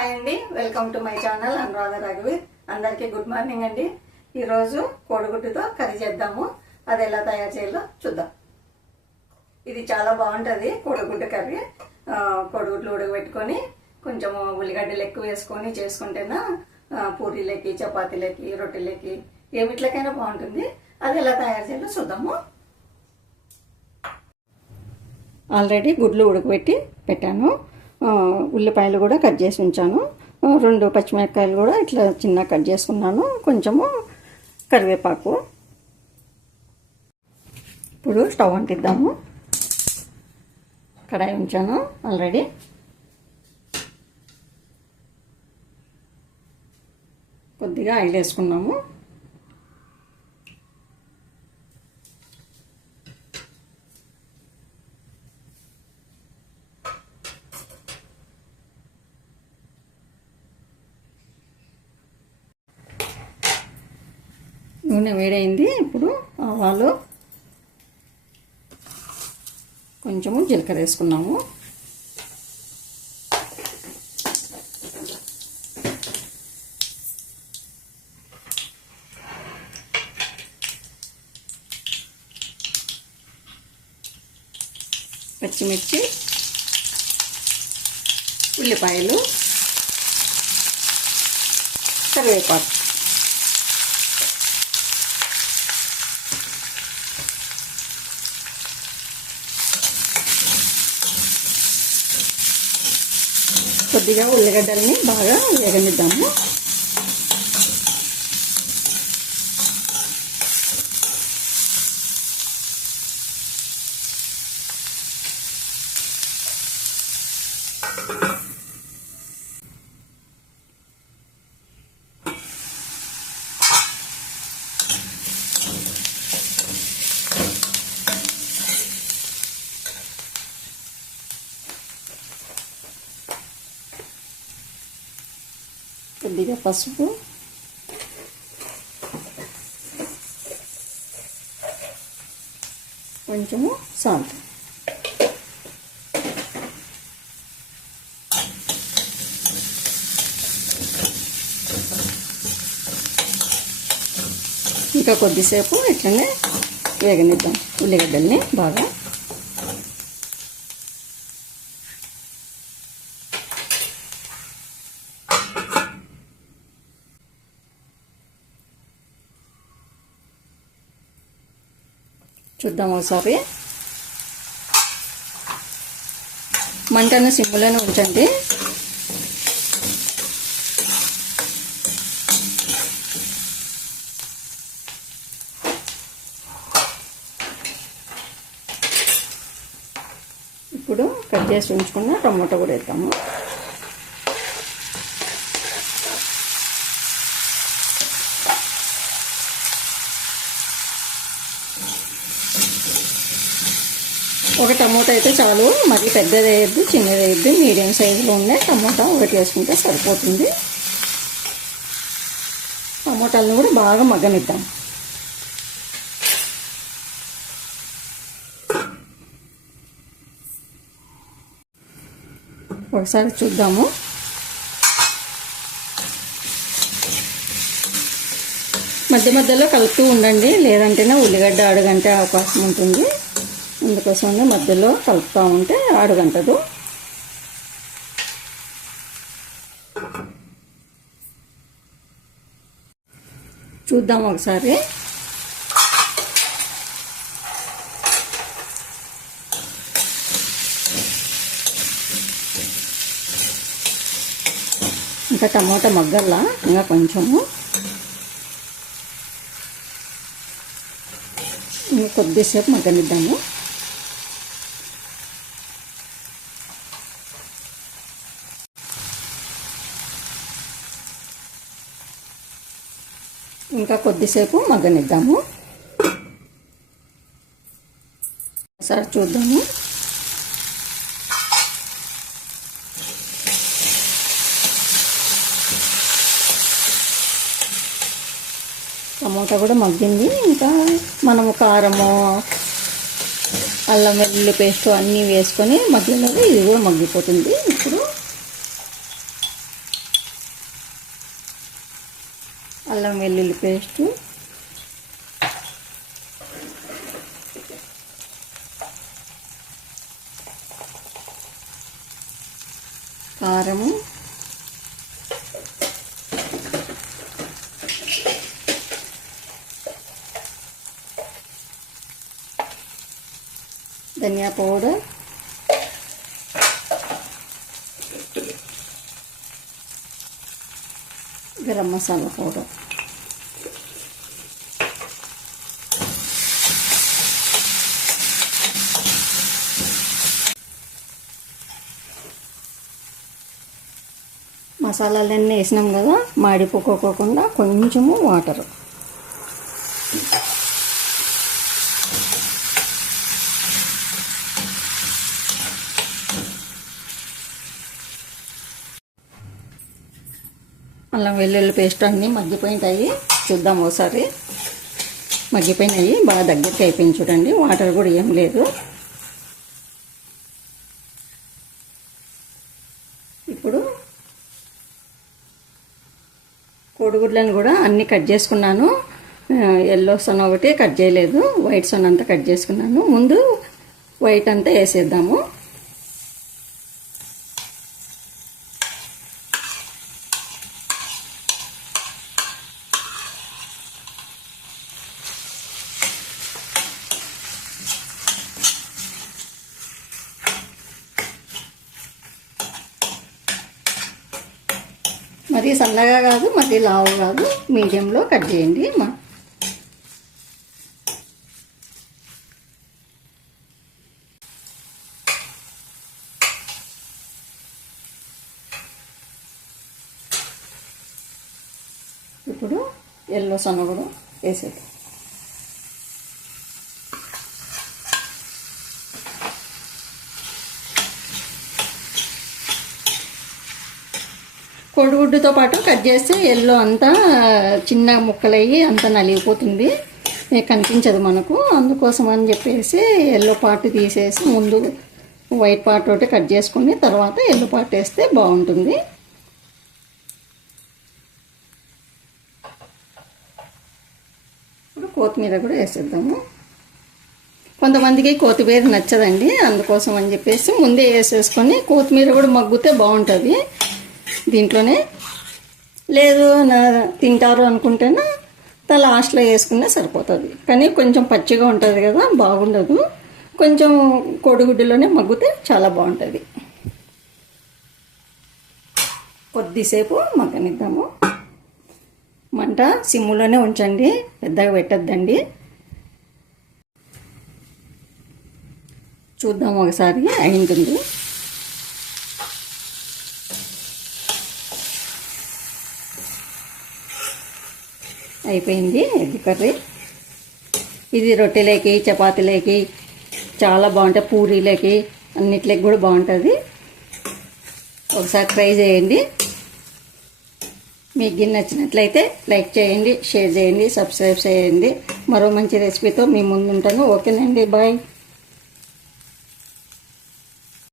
Hi అండి. Welcome to my channel. Anuradha రఘువీర్ అందరికీ good morning అండి. ఈరోజు కోడిగుడ్డుతో కర్రీ చేద్దాము. అది ఎలా తయారు చేయాలో చూద్దాం. ఇది చాలా బాగుంటుంది కోడిగుడ్డు కర్రీ. ఆ, కోడిగుడ్లు ఉడకబెట్టుకొని కొంచెం ఉల్లిగడ్డలు ఎక్కువ వేసుకొని చేసుకుంటేనా పూరీలకి చపాతీలకి రొట్టెలకి ఏమిట్లకైనా బాగుంటుంది. అది ఎలా తయారు చేయాలో చూద్దాము. ఆల్రెడీ గుడ్లు ఉడకబెట్టి పెట్టాను. ఉల్లిపాయలు కూడా కట్ చేసి ఉంచాను. రెండు పచ్చిమిరపకాయలు కూడా ఇట్లా చిన్న కట్ చేసుకున్నాను. కొంచెము కరివేపాకు. ఇప్పుడు స్టవ్ అంటిద్దాము. కడాయి ఉంచాను ఆల్రెడీ. కొద్దిగా ఆయిల్ వేసుకున్నాము. నూనె వేడైంది. ఇప్పుడు ఆవాలు కొంచెము జీలకర్ర వేసుకున్నాము. పచ్చిమిర్చి ఉల్లిపాయలు కరివేపాకు. కొద్దిగా ఉల్లిగడ్డల్ని బాగా వేగనిద్దాము కొద్దిగా పసుపు. కొంచెము సాల్ట్. ఇంకా కొద్దిసేపు ఇట్లనే వేగనిద్దాం ఉల్లిగడ్డల్ని బాగా చూద్దాం ఒకసారి. మంటను సిమ్లోనే ఉంచండి. ఇప్పుడు కట్ చేసి ఉంచుకున్న టమాటో కూడా వేద్దాము. ఒక టమోటా అయితే చాలు. మరి పెద్దది వేయద్దు చిన్నది వేయద్దు. మీడియం సైజులో ఉండే టమోటా ఒకటి వేసుకుంటే సరిపోతుంది. టమోటాలను కూడా బాగా మగ్గనిద్దాం. ఒకసారి చూద్దాము. మధ్య మధ్యలో కలుపుతూ ఉండండి. లేదంటేనే ఉల్లిగడ్డ అడుగంటే అవకాశం ఉంటుంది. అందుకోసమే మధ్యలో కలుపుతూ ఉంటే అడుగంటదు చూద్దాం ఒకసారి. ఇంకా టమాటా మగ్గల్లా? ఇంకా కొంచెము. ఇంకా కొద్దిసేపు మగ్గనిద్దాము. ఇంకా కొద్దిసేపు మగ్గనిద్దాము. ఒకసారి చూద్దాము. టమోటా కూడా మగ్గింది. ఇంకా మనము కారము అల్లం వెల్లుల్లి పేస్ట్ అన్నీ వేసుకొని మగ్గినది ఇది కూడా మగ్గిపోతుంది. ఇప్పుడు అల్లం వెల్లుల్లి పేస్టు. కారము. ధనియా పౌడర్. గరం మసాలా పౌడర్. మసాలాలన్నీ వేసినాం కదా మాడిపోకోకుండా కొంచెము వాటరు అల్లం వెల్లుల్లి పేస్ట్ అన్నీ మగ్గిపోయినాయి చూద్దాం ఒకసారి మగ్గిపోయినాయి బాగా దగ్గరికి అయిపోయింది చూడండి వాటర్ కూడా ఏం లేదు ఇప్పుడు కోడిగుడ్లను కూడా అన్ని కట్ చేసుకున్నాను. ఎల్లో సొన ఒకటి కట్ చేయలేదు. వైట్ సొన అంతా కట్ చేసుకున్నాను. ముందు వైట్ అంతా వేసేద్దాము. మరీ సన్నగా కాదు మరీ లావు కాదు. మీడియంలో కట్ చేయండి మా ఇప్పుడు ఎల్లో సన్న కూడా వేసేది కోడిగుడ్డుతో పాటు కట్ చేస్తే ఎల్లో అంతా చిన్న ముక్కలయ్యి అంతా నలిగిపోతుంది. కనిపించదు మనకు. అందుకోసం అని చెప్పేసి ఎల్లో పార్ట్ తీసేసి ముందు వైట్ పార్ట్ ఒకటి కట్ చేసుకుని తర్వాత ఎల్లో పార్ట్ వేస్తే బాగుంటుంది. ఇప్పుడు కొత్తిమీర కూడా వేసేద్దాము. కొంతమందికి కొత్తిమీర నచ్చదండి. అందుకోసం అని చెప్పేసి ముందే వేసేసుకొని కొత్తిమీర కూడా మగ్గితే బాగుంటుంది. దీంట్లోనే లేదు నా తింటారు అనుకుంటేనే లాస్ట్లో వేసుకున్నా సరిపోతుంది. కానీ కొంచెం పచ్చిగా ఉంటుంది కదా బాగుండదు. కొంచెం కోడిగుడ్డులోనే మగ్గితే చాలా బాగుంటుంది. కొద్దిసేపు మగ్గనిద్దాము. మంట సిమ్ములోనే ఉంచండి పెద్దగా పెట్టద్దండి. చూద్దాం ఒకసారి అయింటుంది. అయిపోయింది ఎగ్ కర్రీ. ఇది రొట్టెలకి చపాతీలకి చాలా బాగుంటుంది పూరీలకి అన్నిట్లకి కూడా బాగుంటుంది. ఒకసారి ట్రై చేయండి. మీకు గిన్నె నచ్చినట్లయితే లైక్ చేయండి షేర్ చేయండి సబ్స్క్రైబ్ చేయండి. మరో మంచి రెసిపీతో మీ ముందుంటాను. ఓకేనండి బాయ్.